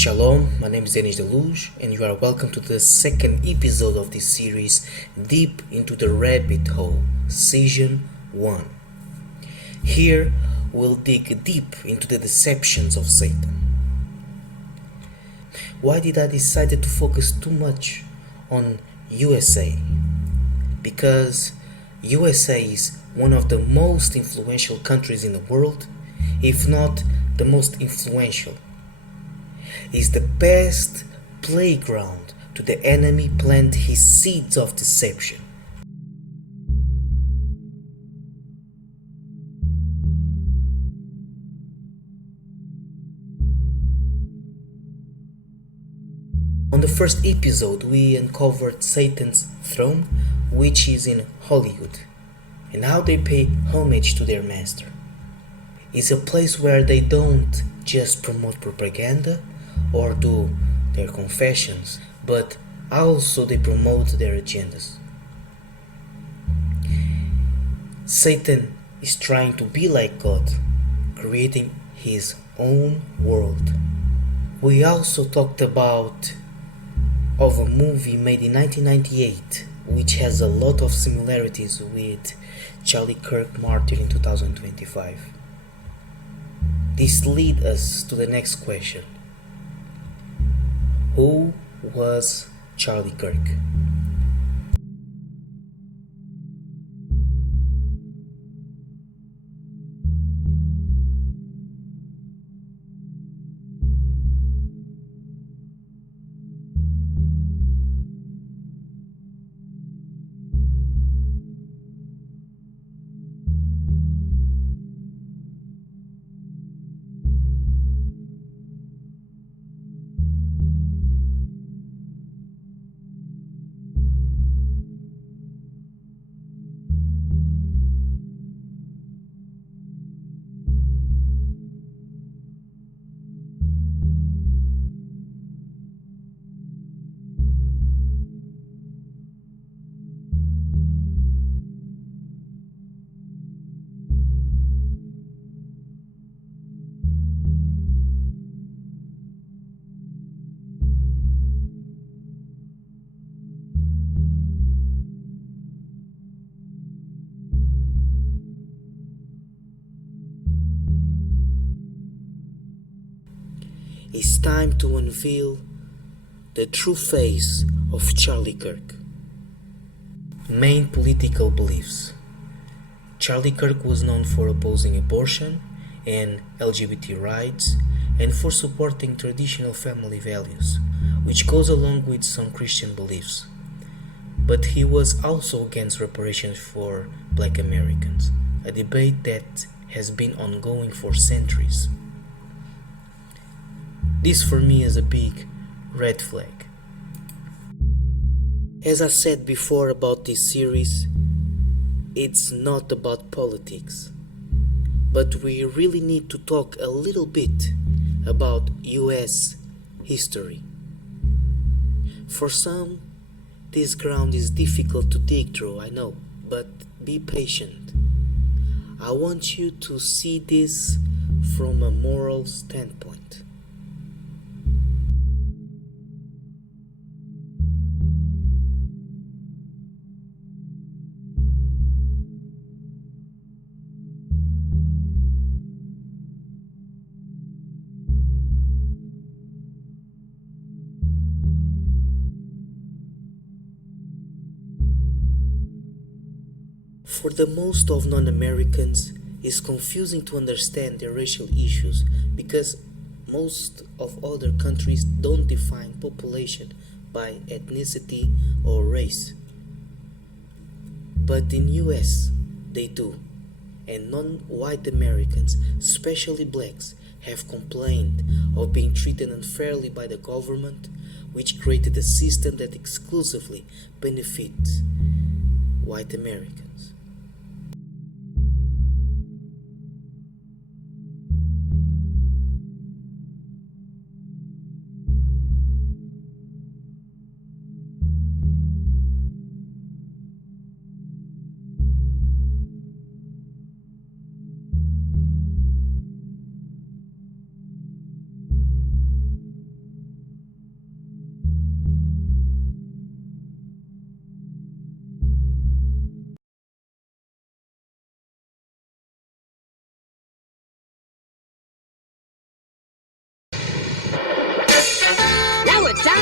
Shalom, my name is Denis da Luz, and you are welcome to the second episode of this series, Deep into the Rabbit Hole, Season 1. Here, we'll dig deep into the deceptions of Satan. Why did I decide to focus too much on USA? Because USA is one of the most influential countries in the world, if not the most influential. Is the best playground to the enemy plant his seeds of deception. On the first episode, we uncovered Satan's throne, which is in Hollywood, and how they pay homage to their master. It's a place where they don't just promote propaganda or do their confessions, but also they promote their agendas. Satan is trying to be like God, creating his own world. We also talked about a movie made in 1998, which has a lot of similarities with Charlie Kirk martyr in 2025. This leads us to the next question. Who was Charlie Kirk? It's time to unveil the true face of Charlie Kirk. Main political beliefs. Charlie Kirk was known for opposing abortion and LGBT rights and for supporting traditional family values, which goes along with some Christian beliefs. But he was also against reparations for Black Americans, a debate that has been ongoing for centuries. This for me is a big red flag. As I said before about this series, it's not about politics, but we really need to talk a little bit about US history. For some, this ground is difficult to dig through, I know, but be patient. I want you to see this from a moral standpoint. For the most of non-Americans, it's confusing to understand their racial issues because most of other countries don't define population by ethnicity or race. But in US, they do, and non-white Americans, especially blacks, have complained of being treated unfairly by the government, which created a system that exclusively benefits white Americans.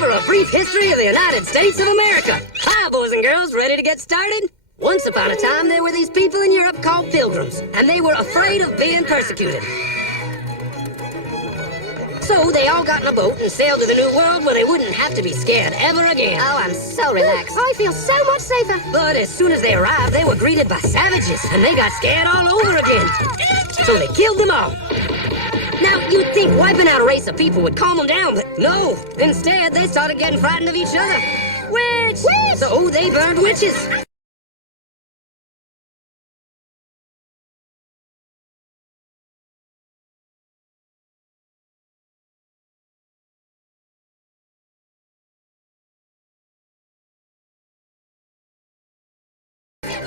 for a brief history of the United States of America. Hi, boys and girls, ready to get started? Once upon a time, there were these people in Europe called pilgrims, and they were afraid of being persecuted. So they all got in a boat and sailed to the New World where they wouldn't have to be scared ever again. Oh, I'm so relaxed. I feel so much safer. But as soon as they arrived, they were greeted by savages, and they got scared all over again. So they killed them all. Now, you'd think wiping out a race of people would calm them down, but no. Instead, they started getting frightened of each other. Witch! So they burned witches.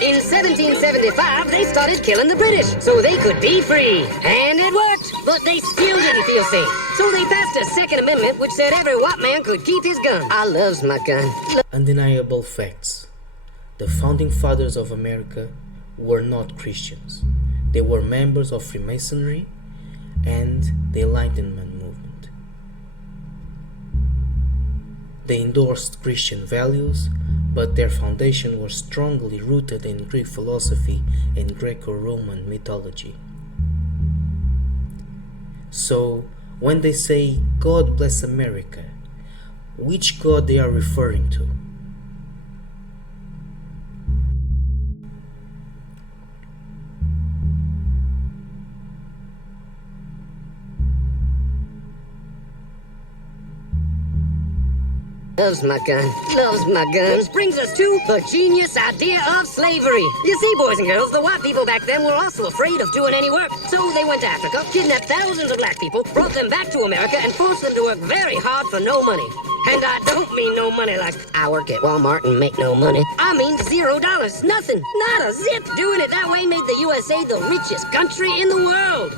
In 1775, they started killing the British so they could be free. And it worked, but they still didn't feel safe. So they passed a Second Amendment which said every white man could keep his gun. I loves my gun. Undeniable facts. The founding fathers of America were not Christians. They were members of Freemasonry and the Enlightenment movement. They endorsed Christian values, but their foundation was strongly rooted in Greek philosophy and Greco-Roman mythology. So, when they say, God bless America, which God they are referring to? Loves my gun, loves my gun. Which brings us to the genius idea of slavery. You see, boys and girls, the white people back then were also afraid of doing any work. So they went to Africa, kidnapped thousands of black people, brought them back to America, and forced them to work very hard for no money. And I don't mean no money like I work at Walmart and make no money. I mean $0, nothing, not a zip. Doing it that way made the USA the richest country in the world.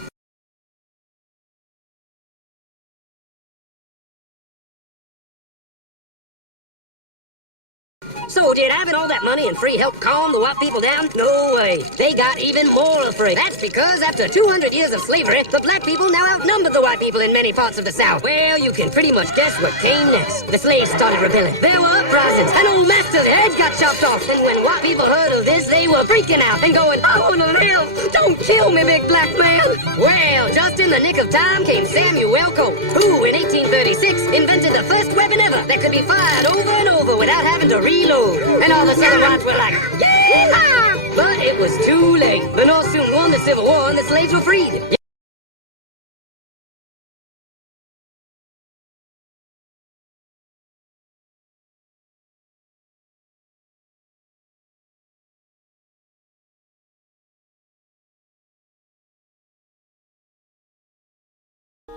So did having all that money and free help calm the white people down? No way. They got even more afraid. That's because after 200 years of slavery, the black people now outnumbered the white people in many parts of the South. Well, you can pretty much guess what came next. The slaves started rebelling. There were uprisings, and old masters' heads got chopped off. And when white people heard of this, they were freaking out and going, I want to live. Don't kill me, big black man. Well, just in the nick of time came Samuel Colt, who in 1836 invented the first weapon ever that could be fired over and over without having to reload. And all the Southern whites were like, yeah! But it was too late. The North soon won the Civil War and the slaves were freed.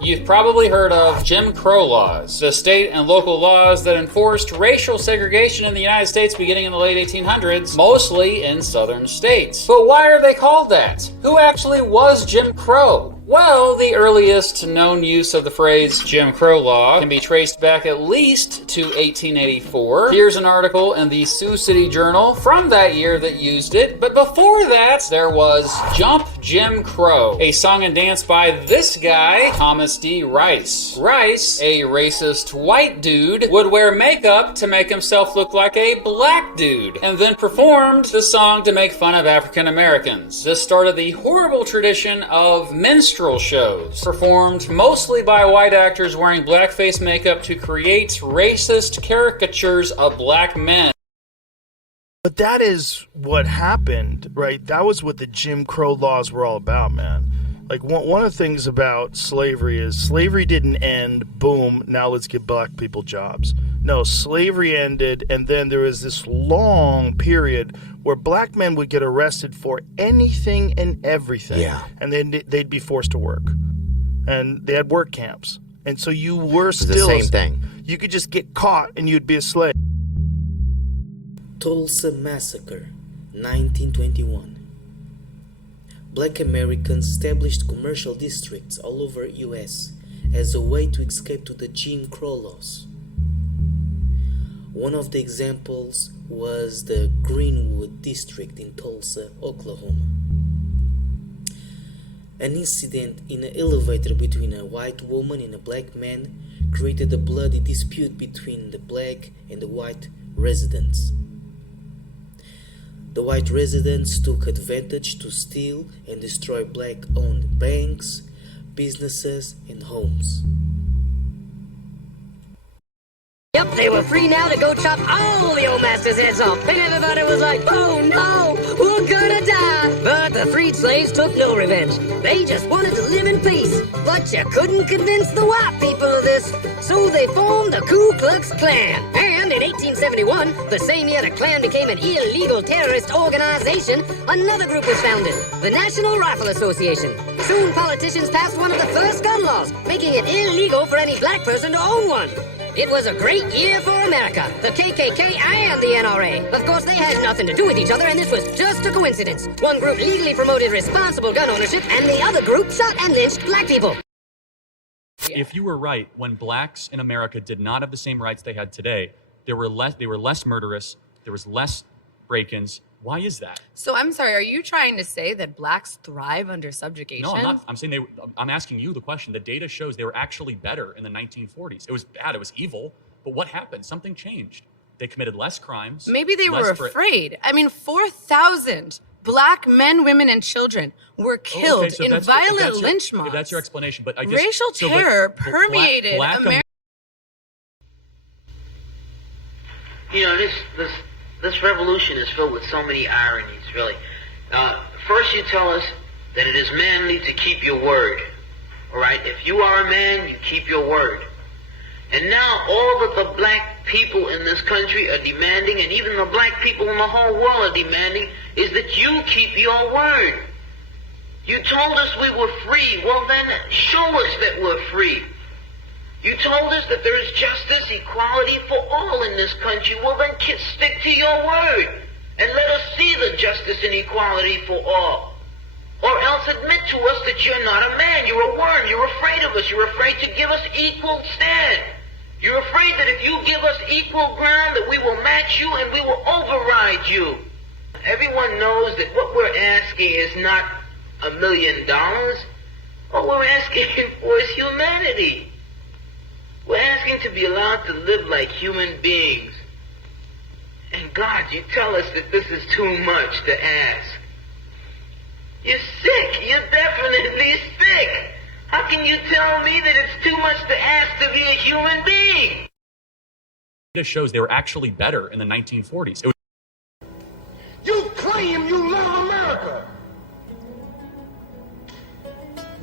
You've probably heard of Jim Crow laws, the state and local laws that enforced racial segregation in the United States beginning in the late 1800s, mostly in southern states. But why are they called that? Who actually was Jim Crow? Well, the earliest known use of the phrase Jim Crow law can be traced back at least to 1884. Here's an article in the Sioux City Journal from that year that used it, but before that, there was Jump Jim Crow, a song and dance by this guy, Thomas D. Rice. Rice, a racist white dude, would wear makeup to make himself look like a black dude, and then performed the song to make fun of African Americans. This started the horrible tradition of minstrel shows, performed mostly by white actors wearing blackface makeup to create racist caricatures of black men. But that is what happened, right? That was what the Jim Crow laws were all about, man. Like, one of the things about slavery is slavery didn't end, boom, now let's give black people jobs. No, slavery ended, and then there was this long period where black men would get arrested for anything and everything. Yeah. And then they'd be forced to work. And they had work camps. And so you were still... the same thing. You could just get caught and you'd be a slave. Tulsa Massacre, 1921. Black Americans established commercial districts all over US as a way to escape to the Jim Crow laws. One of the examples was the Greenwood district in Tulsa, Oklahoma. An incident in an elevator between a white woman and a black man created a bloody dispute between the black and the white residents. The white residents took advantage to steal and destroy black-owned banks, businesses, and homes. Yep, they were free now to go chop all the old masters' heads off. And everybody was like, oh no, we're gonna die. But the freed slaves took no revenge. They just wanted to live in peace. But you couldn't convince the white people of this. So they formed the Ku Klux Klan. And in 1871, the same year the Klan became an illegal terrorist organization, another group was founded, the National Rifle Association. Soon politicians passed one of the first gun laws, making it illegal for any black person to own one. It was a great year for America, the KKK and the NRA. Of course, they had nothing to do with each other, and this was just a coincidence. One group legally promoted responsible gun ownership, and the other group shot and lynched black people. If you were right, when blacks in America did not have the same rights they had today, they were less murderous, there was less break-ins. Why is that? So I'm sorry, are you trying to say that blacks thrive under subjugation? No, I'm not. I'm saying I'm asking you the question. The data shows they were actually better in the 1940s. It was bad, it was evil, but what happened? Something changed. They committed less crimes. Maybe they were afraid. I mean, 4,000 black men, women, and children were killed in violent lynch mobs. If that's your explanation, but I guess racial terror permeated America. You know, this revolution is filled with so many ironies, really. First you tell us that it is manly to keep your word. All right? If you are a man, you keep your word. And now all that the black people in this country are demanding, and even the black people in the whole world are demanding, is that you keep your word. You told us we were free. Well then, show us that we're free. You told us that there is justice, equality for all in this country. Well then, stick to your word and let us see the justice and equality for all. Or else admit to us that you're not a man, you're a worm, you're afraid of us, you're afraid to give us equal stand. You're afraid that if you give us equal ground that we will match you and we will override you. Everyone knows that what we're asking is not $1 million. What we're asking for is humanity. We're asking to be allowed to live like human beings. And God, you tell us that this is too much to ask. You're sick. You're definitely sick. How can you tell me that it's too much to ask to be a human being? This shows they were actually better in the 1940s. You claim you love America.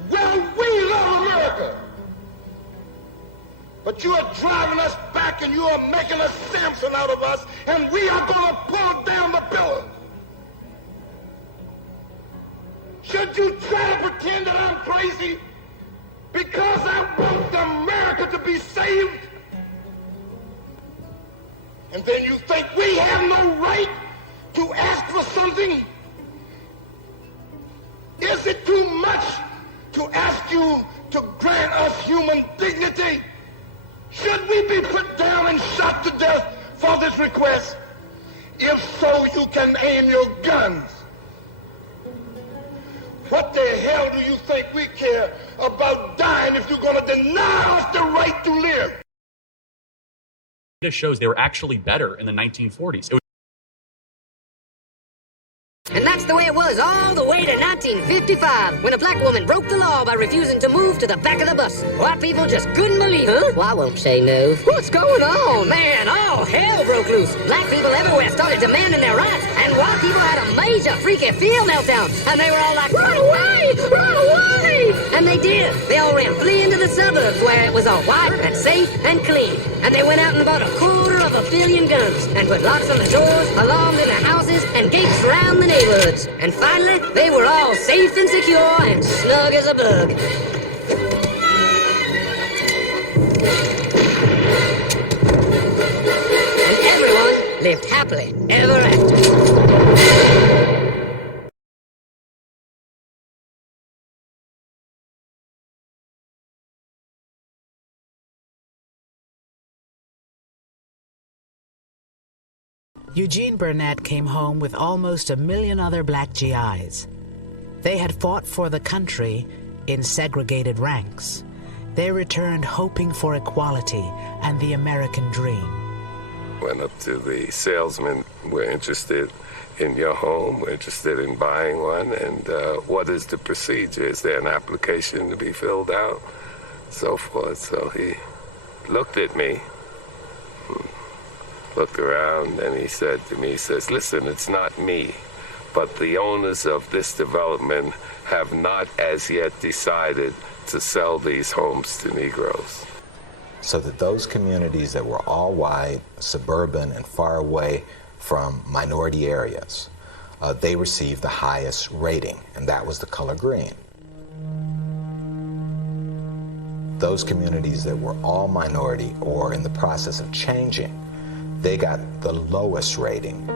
Well, we love America. But you are driving us back and you are making a Samson out of us, and we are going to pull down the building. Should you try to pretend that I'm crazy because I want America to be saved? And then you think we have no right to ask for something? Is it too much to ask you to grant us human dignity? Should we be put down and shot to death for this request? If so, you can aim your guns. What the hell do you think we care about dying if you're going to deny us the right to live? This shows they were actually better in the 1940s. And that's the way it was all the way to 1955, when a black woman broke the law by refusing to move to the back of the bus. White people just couldn't believe it. Well, I won't say no. What's going on? Man, all hell broke loose. Black people everywhere started demanding their rights, and white people had a major freaky field meltdown. And they were all like, run away! Run away! And they did. They all ran fleeing to the suburbs where it was all white and safe and clean. And they went out and bought 250 million guns and put locks on the doors, alarms in the houses, and gates around the neighborhoods. And finally, they were all safe and secure and snug as a bug. And everyone lived happily ever after. Eugene Burnett came home with almost 1 million other black GIs. They had fought for the country in segregated ranks, They returned hoping for equality and the American dream. Went up to the salesman, we're interested in your home, we're interested in buying one, and what is the procedure? Is there an application to be filled out? So forth. So he looked at me, looked around, and he said to me, he says, listen, it's not me, but the owners of this development have not as yet decided to sell these homes to Negroes. So that those communities that were all white, suburban, and far away from minority areas, they received the highest rating, and that was the color green. Those communities that were all minority or in the process of changing, they got the lowest rating,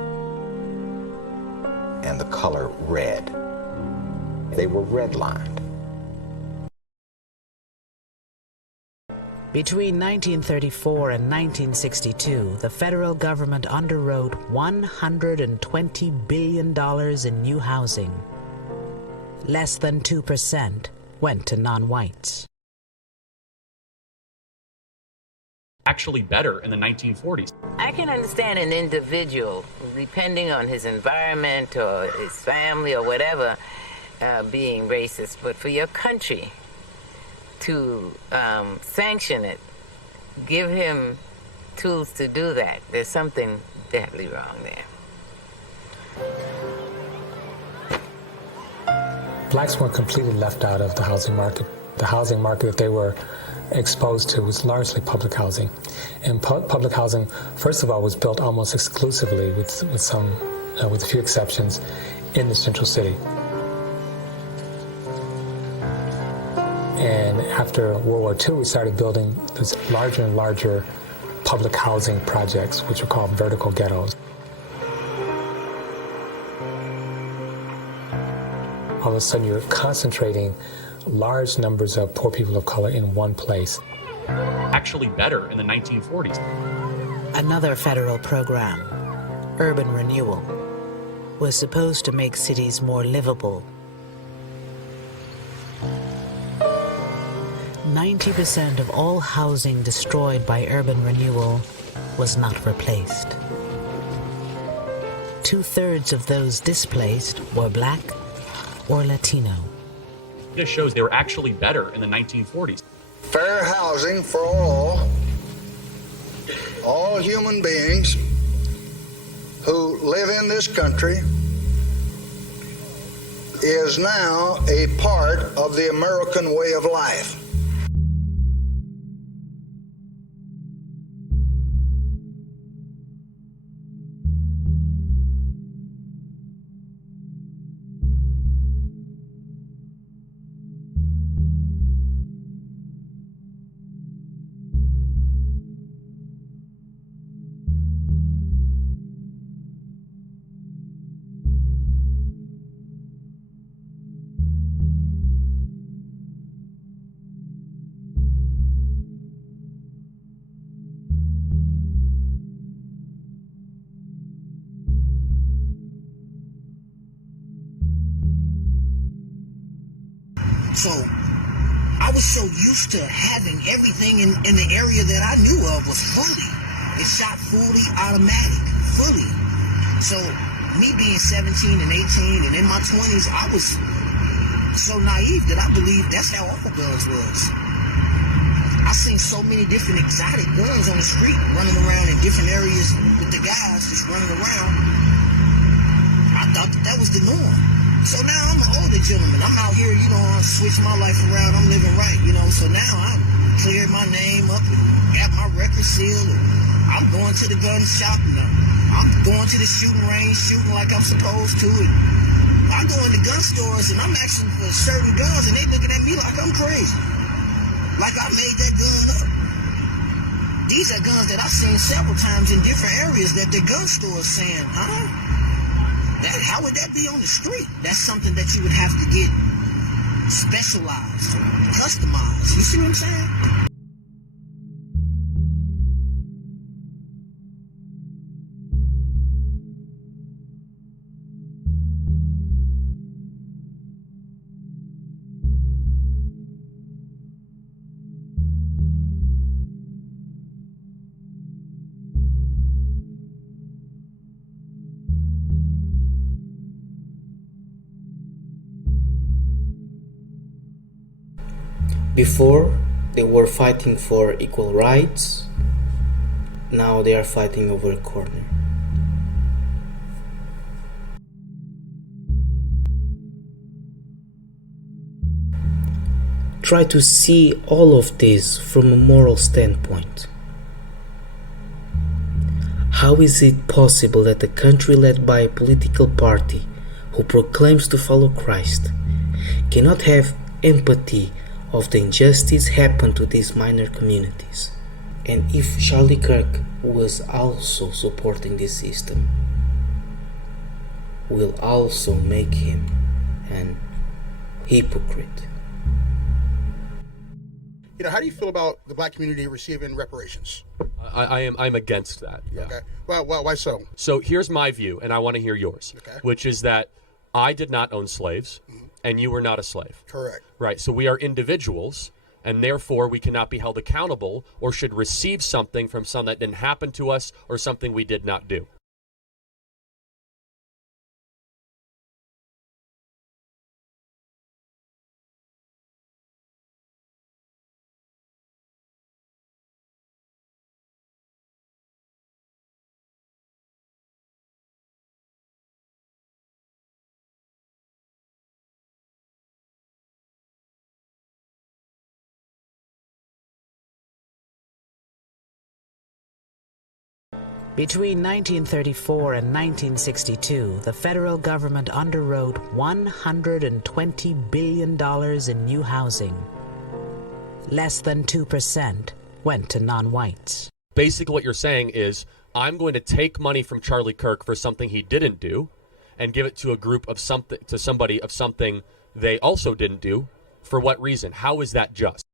and the color red. They were redlined. Between 1934 and 1962, the federal government underwrote $120 billion in new housing. Less than 2% went to non-whites. Actually better in the 1940s. I can understand an individual, depending on his environment or his family or whatever, being racist, but for your country to sanction it, give him tools to do that, there's something deadly wrong there. Blacks weren't completely left out of the housing market. The housing market that they were exposed to was largely public housing. And public housing, first of all, was built almost exclusively, with a few exceptions, in the central city. And after World War II, we started building these larger and larger public housing projects, which are called vertical ghettos. All of a sudden, you're concentrating large numbers of poor people of color in one place. Actually better in the 1940s. Another federal program, urban renewal, was supposed to make cities more livable. 90% of all housing destroyed by urban renewal was not replaced. 2/3 of those displaced were Black or Latino. This shows they were actually better in the 1940s. Fair housing for all human beings who live in this country is now a part of the American way of life. So I was so used to having everything in the area that I knew of was fully. It shot fully automatic, fully. So me being 17 and 18 and in my 20s, I was so naive that I believed that's how all guns was. I seen so many different exotic guns on the street running around in different areas with the guys just running around. I thought that was the norm. So now I'm an older gentleman. I'm out here, I switch my life around. I'm living right, So now I cleared my name up and got my record sealed. And I'm going to the gun shop and I'm going to the shooting range, shooting like I'm supposed to. And I go into gun stores and I'm asking for certain guns and they looking at me like I'm crazy. Like I made that gun up. These are guns that I've seen several times in different areas that the gun stores saying, how would that be on the street? That's something that you would have to get specialized, customized. You see what I'm saying? Before, they were fighting for equal rights. Now they are fighting over a corner. Try to see all of this from a moral standpoint. How is it possible that a country led by a political party who proclaims to follow Christ cannot have empathy of the injustice happened to these minor communities? And if Charlie Kirk was also supporting this system, will also make him an hypocrite. You know, how do you feel about the black community receiving reparations? I'm against that. Yeah. Okay. Well, why so? So here's my view, and I want to hear yours. Okay. Which is that I did not own slaves, and you were not a slave. Correct. Right. So we are individuals, and therefore we cannot be held accountable or should receive something from something that didn't happen to us or something we did not do. Between 1934 and 1962, the federal government underwrote $120 billion in new housing. Less than 2% went to non-whites. Basically what you're saying is, I'm going to take money from Charlie Kirk for something he didn't do and give it to a group of something, to somebody of something they also didn't do. For what reason? How is that just?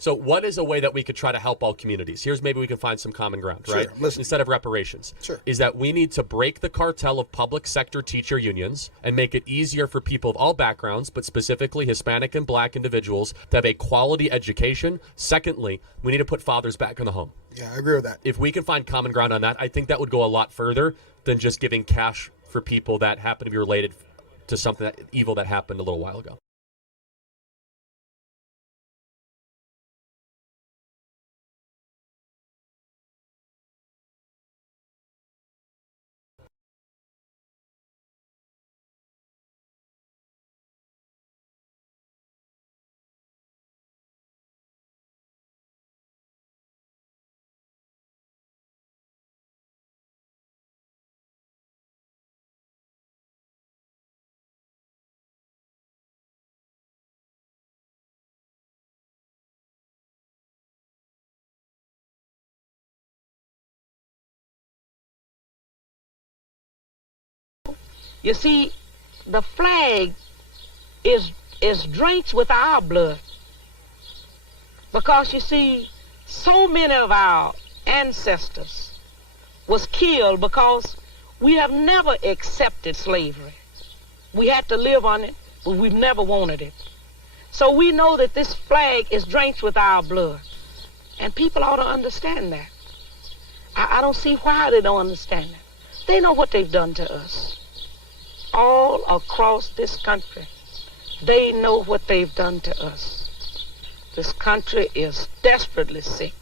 So what is a way that we could try to help all communities? Here's maybe we can find some common ground, right? Instead of reparations. Sure. Is that we need to break the cartel of public sector teacher unions and make it easier for people of all backgrounds, but specifically Hispanic and black individuals, to have a quality education. Secondly, we need to put fathers back in the home. Yeah, I agree with that. If we can find common ground on that, I think that would go a lot further than just giving cash for people that happen to be related to something evil that happened a little while ago. You see, the flag is drenched with our blood. Because you see, so many of our ancestors was killed because we have never accepted slavery. We had to live on it, but we've never wanted it. So we know that this flag is drenched with our blood. And people ought to understand that. I don't see why they don't understand that. They know what they've done to us. All across this country, they know what they've done to us. This country is desperately sick.